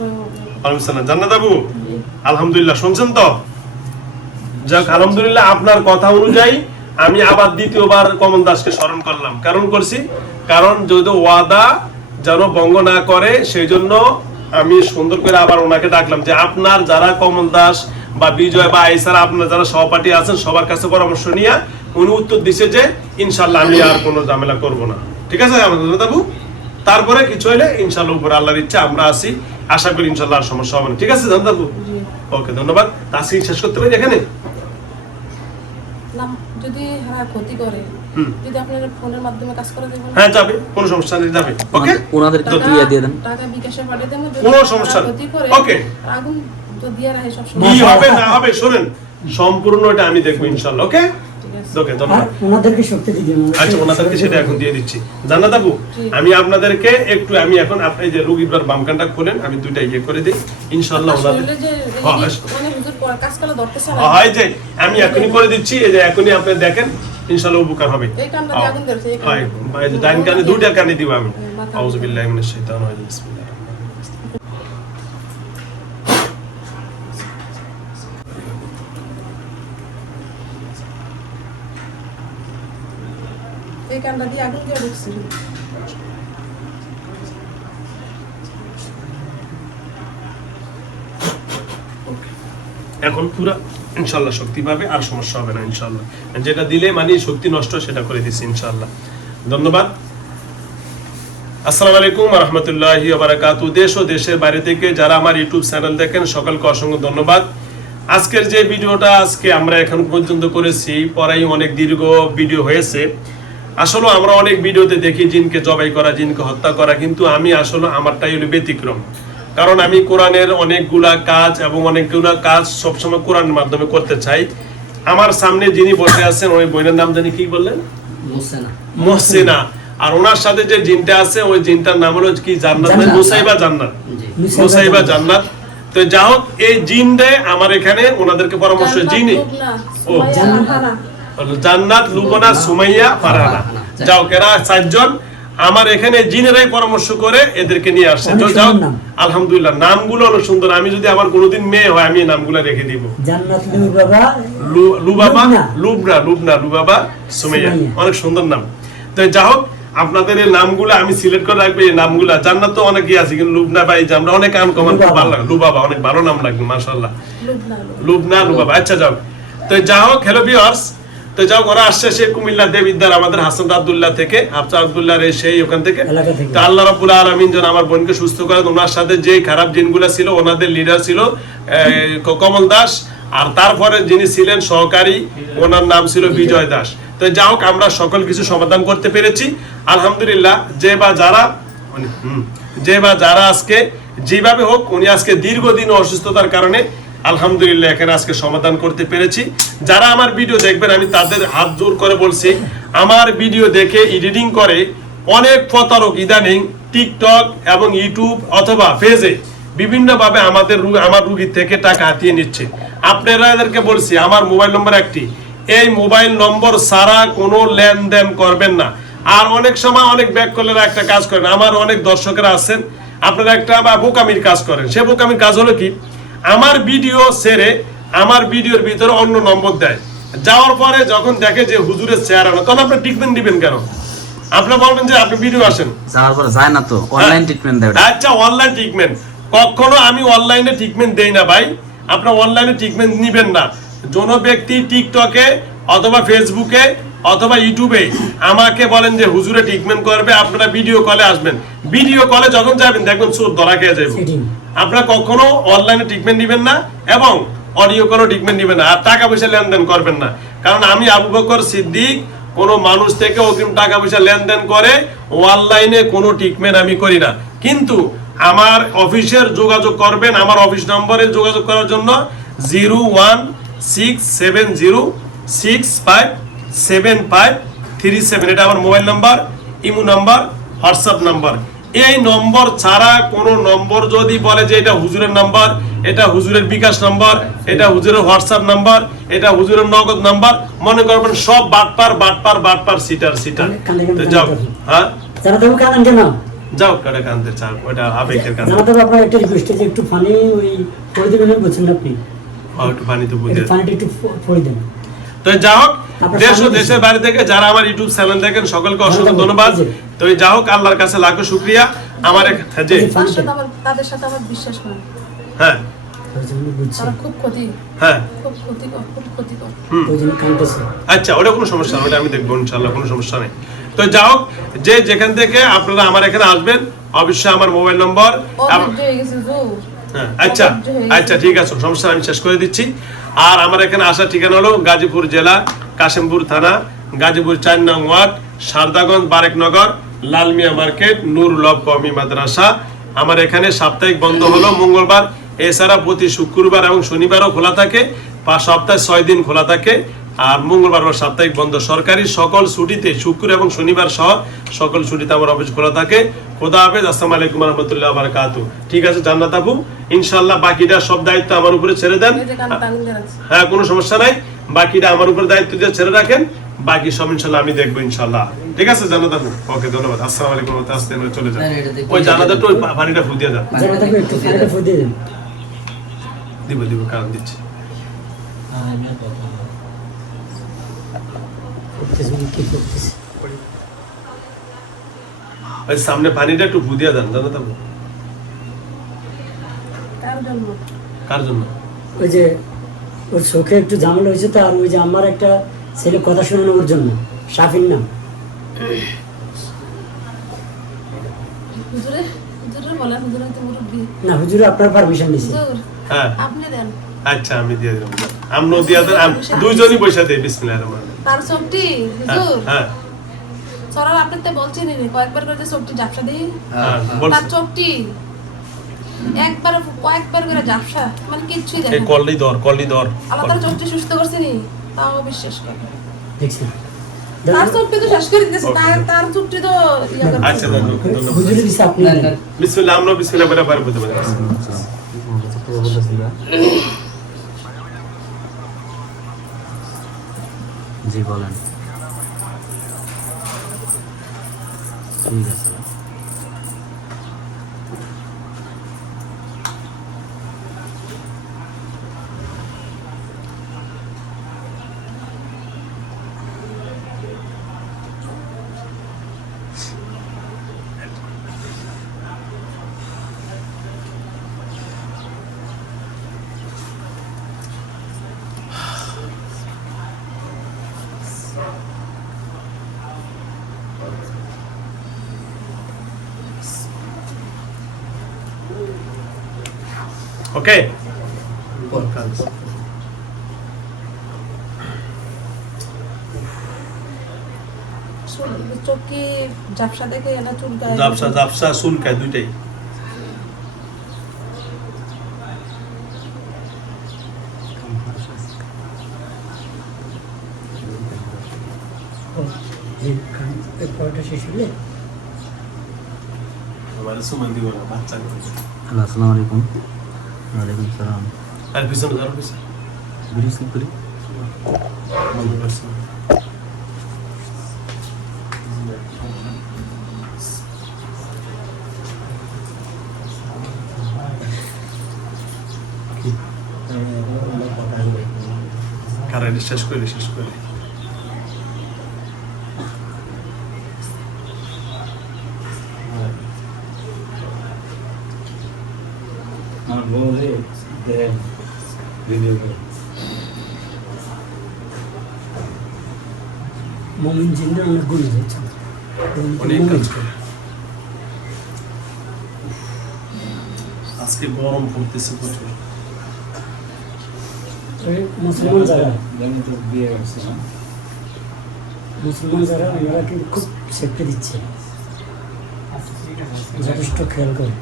ওয়ালাইকুম আসসালাম। জান্নাত আপু, আলহামদুলিল্লাহ শুনছেন তো? যাক আলহামদুলিল্লাহ, আপনার কথা অনুযায়ী আমি আবার দ্বিতীয়বার কমল দাসকে স্মরণ করলাম। কারণ যদি ওয়াদা যেন ভঙ্গ না করে, সেই জন্য আমি সুন্দর করে আবার ওনাকে ডাকলাম যে আপনার যারা কমল দাস বা বিজয় বা আইসার আপনার যারা সহপাঠী আছেন সবার কাছে পরামর্শ নিয়ে উনি উত্তর দিছে যে ইনশাল্লাহ আমি আর কোনো ঝামেলা করব না। ঠিক আছে জান্নাত আপু? তারপরে কিছু হলে ইনশাল্লাহ উপরে আল্লাহর ইচ্ছা আমরা আসি, আশা করি ইনশাল্লাহ আর সমস্যা হবে না। ঠিক আছে জান্নাত আপু? ওকে, ধন্যবাদ। আজকে শেষ করতে পারি এখানে? যদি ক্ষতি করে, যদি আপনার ফোনের মাধ্যমে কাজ করে দেবেন? হ্যাঁ যাবে, কোনো সমস্যা নেই, যাবে। ওকে, ওনাদেরকে তো দিয়ে দেন, টাকা বিকাশে পাঠিয়ে দেন, কোনো সমস্যা নেই। ওকে, আগুন তো দিয়া রাখে সব সময়, কি হবে না হবে শুনেন সম্পূর্ণ এটা আমি দেখবো ইনশাআল্লাহ। ওকে ওকে, ধন্যবাদ। ওনাদেরকে শক্তি দিয়ে দিন। আচ্ছা, ওনাদেরকে সেটা এখন দিয়ে দিচ্ছি। জান্নাত আপু, আমি আপনাদেরকে একটু আমি এখন আপনি যে রোগীর বাম কানটা খোলেন, আমি দুইটা ইয়ে করে দিই ইনশাআল্লাহ। ওনাদের মানে হুজুর কাজ করা ধরতেছে না, হয় যে আমি এখনই করে দিচ্ছি, এই যে এখনই আপনি দেখেন ইনশাআল্লাহ উপকার হবে। এই কানটা দিয়ে আগুন ধরছে, এই হয় এই যে ডান কানে দুইটা কানে দিব আমি। আউযু বিল্লাহি মিনাশ শাইতানির রাজিম, বিসমিল্লাহির এই কানটা দিয়ে আগুন দিয়ে ঢুকছে। এখন পুরো ইনশাআল্লাহ শক্তি পাবে, আর সমস্যা হবে না ইনশাআল্লাহ। যেটা দিলে মানে শক্তি নষ্ট সেটা করে দিচ্ছি ইনশাআল্লাহ। ধন্যবাদ। আসসালামু আলাইকুম ওয়া রাহমাতুল্লাহি ওয়া বারাকাতুহু। দেশ ও দেশের বাইরে থেকে যারা আমার ইউটিউব চ্যানেল দেখেন সকলকে অসংখ্য ধন্যবাদ। আজকের যে ভিডিওটা আজকে আমরা এখন পর্যন্ত করেছি, পরেই অনেক দীর্ঘ ভিডিও হয়েছে। আসলে আমরা অনেক ভিডিওতে দেখি জিনকে জবাই করা, জিনকে হত্যা করা, কিন্তু আমি আসলে আমারটাই হলো ব্যতিক্রম। কারণ আমি কোরআনের অনেকগুলা কাজ এবং অনেকগুলা কাজ সবসময় কোরআনের মাধ্যমে করতে চাই। আমার সামনে যিনি বসে আছেন ওই বোনের নাম জানি কি বললেন? মোহসিনা। আর ওনার সাথে যে জিনটা আছে ওই জিনটার নাম হলো কি জান্নাত, মুসাইবা জান্নাত, মুসাইবা জান্নাত। তো যা হোক, এই জিনরে আমার এখানে ওনাদেরকে পরামর্শ জিনি ও জান্নাত, লুবনা, সুমাইয়া, ফারহানা, যাও এরা চারজন আমার এখানে জিনেরাই পরামর্শ করে এদেরকে নিয়ে আসছে। তো যাও আলহামদুলিল্লাহ, নামগুলো অনেক সুন্দর। আমি যদি আমার কোনোদিন মেয়ে হয় আমি এই নামগুলো রেখে দিব। জান্নাত, লুবাবা, লুবাবা, লুবনা, লুবাবা, সুমাইয়া, অনেক সুন্দর নাম। তো যা হোক, আপনাদের এই নামগুলো আমি সিলেক্ট করে রাখবো। এই নামগুলো জান্নাত তো অনেকই আছে, কিন্তু লুবনা বা এই যে আমরা অনেক আনকমন ভালো লাগে, লুবাবা অনেক ভালো নাম লাগবে মাশাআল্লাহ। লুবনা, লুবাবা, আচ্ছা যাও। তো যা হোক, হ্যালো ভিউয়ার্স, তো যাও ওরা আসছে সে কুমিল্লা দেবিদ্দার আমাদের হাসান আব্দুল্লাহ থেকে, আফসার আব্দুল্লাহ রে সেই ওখান থেকে। তো আল্লাহ রাব্বুল আলামিন যেন আমার বোনকে সুস্থ করে। ওনার সাথে যে খারাপ জিনগুলো ছিল ওনাদের লিডার ছিল কমল দাস, আর তারপরে যিনি ছিলেন সহকারী ওনার নাম ছিল বিজয় দাস। তো যা হোক, আমরা সকল কিছু সমাধান করতে পেরেছি আলহামদুলিল্লাহ। যে বা যারা আজকে যেভাবে হোক, উনি আজকে দীর্ঘদিন অসুস্থতার কারণে আলহামদুলিল্লাহ এখানে আজকে সমাধান করতে পেরেছি। যারা আমার ভিডিও দেখবেন আমি তাদের হাত জোর করে বলছি, আমার ভিডিও দেখে এডিটিং করে অনেক প্রতারক ইদানিং টিকটক এবং ইউটিউব অথবা ফেজে বিভিন্নভাবে আমার রুগীর থেকে টাকা হাতিয়ে নিচ্ছে। আপনারা এদেরকে বলছি আমার মোবাইল নম্বর একটি, এই মোবাইল নম্বর ছাড়া কোনো লেনদেন করবেন না। আর অনেক সময় অনেক ব্যাক করলে একটা কাজ করেন, আমার অনেক দর্শকেরা আছেন আপনারা একটা বোকামির কাজ করেন। সে বোকামির কাজ হলো কি, আমার ভিডিও ছেড়ে আমার ভিডিওর ভিতরে অন্য নম্বর দেয়, যাওয়ার পরে যখন দেখে যে হুজুরের চেহারা না, তখন আপনি ট্রিটমেন্ট দিবেন কেন? আপনারা বলবেন যে আপনি ভিডিও আসেন, যাওয়ার পরে যায় না তো অনলাইন ট্রিটমেন্ট দেয়। আচ্ছা, অনলাইন ট্রিটমেন্ট কখনো আমি অনলাইনে ট্রিটমেন্ট দেই না ভাই। আপনারা অনলাইনে ট্রিটমেন্ট নিবেন না। কোন ব্যক্তি টিকটকে অথবা ফেসবুকে অথবা ইউটিউবে আমাকে বলেন যে হুজুরে ট্রিটমেন্ট করবে, আপনারা ভিডিও কলে আসবেন। ভিডিও কলে যখন যাবেন দেখবেন চোর ধরা খেয়ে যাবে। আপনারা কখনো অনলাইনে ট্রিটমেন্ট নেবেন না এবং অডিও কোনো ট্রিটমেন্ট নেবেন না, আর টাকা পয়সা লেনদেন করবেন না। কারণ আমি আবু বকর সিদ্দিক কোনো মানুষ থেকে অগ্রিম টাকা পয়সা লেনদেন করে অনলাইনে কোনো ট্রিটমেন্ট আমি করি না। কিন্তু আমার অফিসের যোগাযোগ করবেন, আমার অফিস নম্বরে যোগাযোগ করার জন্য 01670657537, এটা আমার mobile number, imo number, WhatsApp number. এই নম্বর ছাড়া কোনো নম্বর যদি বলে যে এটা হুজুরের নাম্বার, এটা হুজুরের বিকাশ নাম্বার, এটা হুজুরের হোয়াটসঅ্যাপ নাম্বার, এটা হুজুরের নগদ নাম্বার, মনে করবেন সব বাটপার সিটার। যাও, হ্যাঁ যাও কাটা কানতে চান ওটা আবেগের কান জানাতে হবে আপনার একটা রিকোয়েস্ট যে একটু পানি ওই পড়ে দেবেন বলছেন আপনি একটু পানিতে বুঝে একটু পানিটা একটু পড়ে দেন। তো যা হোক আপনার দেশ ও সামনে দেশের বাইরে থেকে যারা আমার ইউটিউব চ্যানেল দেখেন সকলকে অসংখ্য ধন্যবাদ। ধন্যবাদ। জি। তো যা হোক আল্লাহর কাছে লাখো শুকরিয়া আমার জি তাদের সাথে আমার বিশ্বাস নাই, হ্যাঁ ওই জন্য বুঝছি তারা খুব ক্ষতি, হ্যাঁ খুব ক্ষতিকর, খুব ক্ষতিকর। ওই জন্য কাঁদতেছে। আচ্ছা ওটা কোনো সমস্যা না, ওটা আমি দেখবো ইনশাল্লাহ, কোনো সমস্যা নেই। তো যা হোক যে যেখান থেকে আপনারা আমার এখানে আসবেন অবশ্যই আমার মোবাইল নম্বর অধৈর্য হয়ে গেছে জো। হ্যাঁ, আচ্ছা আচ্ছা ঠিক আছে, সমস্যা আমি শেষ করে দিচ্ছি। আর আমার এখানে আসার ঠিকানা হলো গাজীপুর জেলা কাশিমপুর থানা গাজীপুর 4 নং ওয়ার্ড সারদাগঞ্জ বারেকনগর লালমিয়া মার্কেট নূর লব কওমি মাদ্রাসা। আমার এখানে সাপ্তাহিক বন্ধ হলো মঙ্গলবার, এছাড়া প্রতি শুক্রবার এবং শনিবারও খোলা থাকে, সপ্তাহে 6 দিন খোলা থাকে। আর মঙ্গলবার বা সাপ্তাহিক বন্ধ। সরকারি সকল ছুটিতে শুক্র এবং শনিবার সহ সকল ছুটিতে আমার অফিস খোলা থাকে। খোদা হাফেজ, আসসালামু আলাইকুম ওয়া রাহমাতুল্লাহি ওয়া বারাকাতুহু। ঠিক আছে জান্নাত আপু, ইনশাআল্লাহ বাকিটা সব দায়িত্ব আমার উপরে ছেড়ে দেন। এই যে কান টান দিয়ে রাখছে। হ্যাঁ কোনো সমস্যা নাই, বাকিটা আমার উপরে দায়িত্ব দিয়ে ছেড়ে রাখেন, বাকি সব ইনশাআল্লাহ আমি দেখবো ইনশাআল্লাহ। ঠিক আছে জান্নাত আপু, ওকে ধন্যবাদ, আসসালামু আলাইকুম ওয়া রাহমাতুল্লাহি চলে যান। ওই জান্নাত একটু ওই পানিটা ফু দিয়ে দাও। জানাতে হবে একটু পানিটা পড়ে দেন। দিব কারণ দিচ্ছি। করতেছে কি করতেছে। ওই সামনে পানিটা একটু ফু দিয়ে দেন জান্নাত আপু। কার জন্য? কার জন্য? ওই যে ওর চোখে একটু ঝামেলা হয়েছে তো, আর ওই যে আমার একটা ছেলে কথা শোনানো ওর জন্য, শাফির নাম। হুজুরে, হুজুরে বলেন, হুজুরে তো মুরব্বি। না হুজুর আপনার পারমিশন দিছে। হুজুর, হ্যাঁ আপনি দেন। আচ্ছা আমি দিয়ে দিলাম, আমরাও দিয়ে দেন, দুইজনই পয়সা দেই। বিসমিল্লাহির রহমানির রহিম। তার সবটি হুজুর হ্যাঁ সরাল আপনি তো বলছেন নি কয়েকবার করে যে সবটি জাপসা দেই। হ্যাঁ তার বলছি চোখটি একবার কয়েকবার করে জাপসা, মানে কিচ্ছুই এই দেখেন। কলনি দর আল্লাহ তার চোখটি সুস্থ করছে নি, তাও বিশ্বাস করে। দেখছেন তার চোখটি তো শেষ করে দিতেছে, তার চোখটি তো ইয়া করছে। আচ্ছা ধন্যবাদ। হুজুরের দিছে আপনি নেন। বিসমিল্লাহ, আমরা বিসমিল্লাহ বলে পার বলতে পারি। জি বলেন। ঠিক আছে। ওকে চোখ কি জাপসা দেখে না চুলকায়? জাপসা চুলকায় দুইটাই। যে পড়াটা শেষ হলে আমার সুমান দিব না বাচ্চা করে। হ্যালো আসসালামু আলাইকুম। ওয়ালাইকুম সালাম। আর পিছনে ধরো পিছনে। ভিডিও স্কিপ করি। কারণ শেষ করে মমিন জিন্দা অনেক গুণ হয়েছে। অনেক কাজ করে। আজকে গরম পড়তেছে প্রচুর। মুসলমান যারা ওনারা কিন্তু খুব সেফটি দিচ্ছে, যথেষ্ট খেয়াল করে।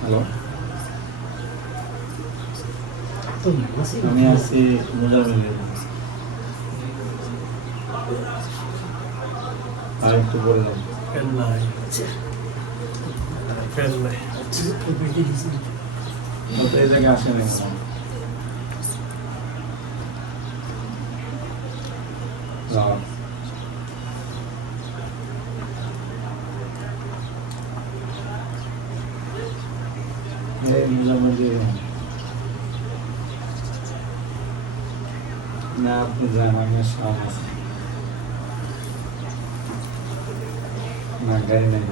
হ্যালো আমি আছি মুজামিলের আর একটু পরে যাবো ফ্যান নাই ফ্যান নাই ও তো এই জায়গায় আসে না যাও এই মুজামিল দিয়ে না আপনি যান আমার সব আছে না গাড়ি নেই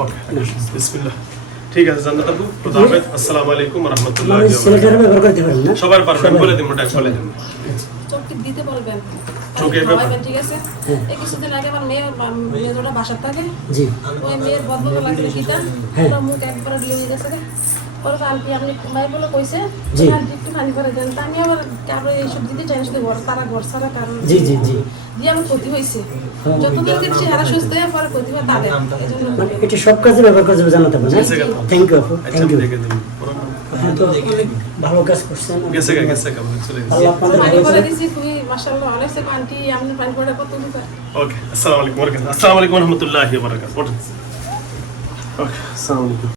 ওকে বিসমিল্লাহ ঠিক আছে জান্নাত আপু খোদা হাফেজ আসসালামু আলাইকুম ওয়া রাহমাতুল্লাহি মানে ওয়া ছেলেটারও ব্যবহার করতে পারেন না সবার পারবেন বলে দিন ওটা বলে দিন চোখকে দিতে বলবেন চোখে খাওয়াবেন, ঠিক আছে? হ্যাঁ। এই কিছুদিন আগে আমার মেয়ের বাসার থাকে, জি ওই মেয়ের বদল লাগছে কিটা, হ্যাঁ। ওর মুখ একবার দিয়ে হয়ে গেছে রে। ওর আন্টি আপনি ভাই বলে কইছে, জি। আন্টি একটু পানি করে দেন। তা আমি আবার কারো এইসব দিতে চাই না, শুধু ঘর তারা ঘর ছাড়া কারণ জি জি জি দিয়ে আমার ক্ষতি হয়েছে। হ্যাঁ। যতদিন দেখছি হারা সুস্থ হয়ে পরে ক্ষতি হয় তাদের, এই জন্য মানে এটা সব কাজে ব্যবহার করে যাবে জানাতে পারেন গেছে গা। থ্যাংক ইউ আপু আচ্ছা থ্যাংক ইউ দেখে দিন আপনি তো অনেক ভালো কাজ করছেন গেছে গা চলে গেছে আল্লাহ আপনাদের পানি ভালো করে করে দিছি খুবই মাশাআল্লাহ অনেক সে আন্টি আপনি পানি করে কত দিতে ওকে আসসালামু আলাইকুম ওয়া রাহমাতুল্লাহি ওয়া বারাকাতুহু ওকে আসসালামু আলাইকুম